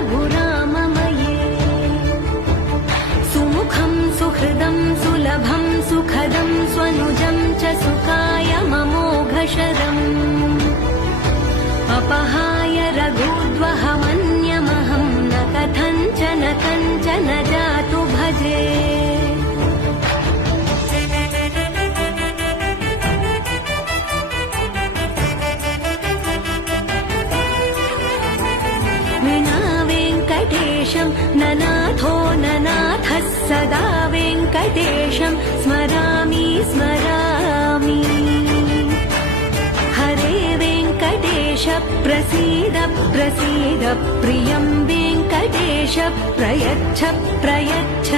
रघुराममये सुमुखं सुहृदं सुलभं सुखदं स्वनुजं च सुखाय ममोघशरम् अपहाय रघुद्वहमन्यमहं न कथञ्चन कञ्चन जातु भजे विना वेङ्कटेशं ननाथो ननाथः सदा वेङ्कटेशं स्मरामि स्मरामि हरे वेङ्कटेश प्रसीद प्रसीद प्रियं वेङ्कटेश प्रयच्छ प्रयच्छ